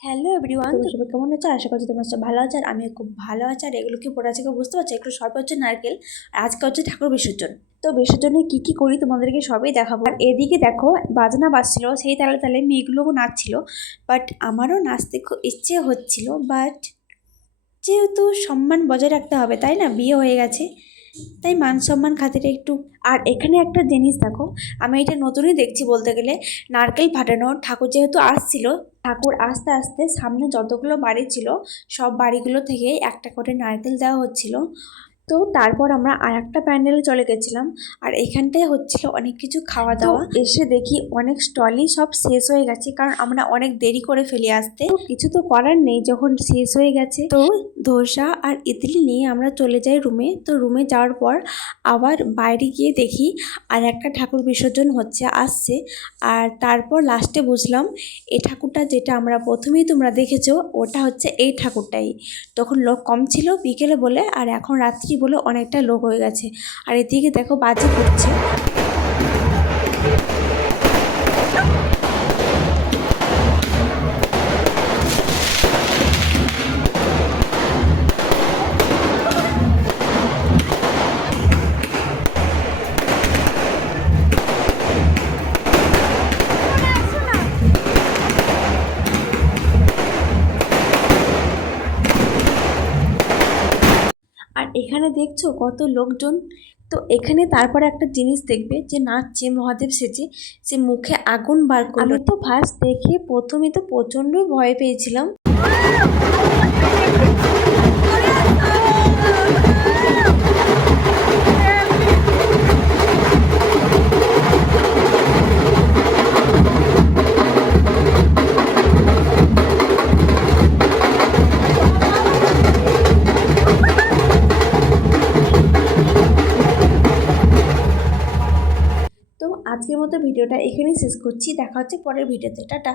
Hello everyone, তোমরা সবাই কেমন আছো? আশা করছি তোমরা সব ভালো আছো। আর আমিও খুব ভালো আছি। আর এগুলো কি পড়ে আছে বুঝতে পারছো? একটু সর্ব হচ্ছে নারকেল, আর আজকে হচ্ছে ঠাকুর বিসর্জন। তো বিসর্জনে কি কি করি তোমাদেরকে সবই দেখাবো। আর এদিকে দেখো বাজনা বাজছিল, সেই তালে তালে মেয়েগুলোও নাচছিল। বাট আমারও নাচতে খুব ইচ্ছে হচ্ছিল, বাট যেহেতু সম্মান বজায় রাখতে হবে তাই না, বিয়ে হয়ে গেছে, তাই মান সম্মান খাতিরে একটু। আর এখানে একটা জিনিস দেখো, আমি এটা নতুনই দেখছি বলতে গেলে, নারকেল ফাটানো। ঠাকুর যেহেতু আসছিল, ঠাকুর আস্তে আস্তে সামনে যতগুলো বাড়ি ছিল সব বাড়িগুলো থেকে একটা করে নারকেল দেওয়া হচ্ছিল। তো তারপর আমরা আর একটা প্যান্ডেলে চলে গেছিলাম। আর এখানটায় হচ্ছিল অনেক কিছু খাওয়া দাওয়া। এসে দেখি অনেক স্টলই সব শেষ হয়ে গেছে, কারণ আমরা অনেক দেরি করে ফেলে আসতে। তো কিছু তো করার নেই, যখন শেষ হয়ে গেছে। তো ধোসা আর ইডলি নিয়ে আমরা চলে যাই রুমে। তো রুমে যাওয়ার পর আবার বাইরে গিয়ে দেখি আর একটা ঠাকুর বিসর্জন আসছে। আর তারপর লাস্টে বুঝলাম এই ঠাকুরটা যেটা আমরা প্রথমেই তোমরা দেখেছো, ওটা হচ্ছে এই ঠাকুরটাই। তখন লোক কম ছিল বিকেলে বলে, আর এখন রাত্রি বলে অনেকটা লোক হয়ে গেছে। আর এদিকে দেখো বাজি পড়ছে। আর এখানে দেখছো কত লোকজন। তো এখানে তারপরে একটা জিনিস দেখবে যে নাচছে মহাদেব সেজে, সে মুখে আগুন বার করলো। আমি তো ফার্স্ট দেখে প্রথমে তো প্রচন্ড ভয় পেয়েছিলাম। তো আজকের মতো ভিডিওটা এখানেই শেষ করছি। দেখা হচ্ছে পরের ভিডিওতে। টাটা।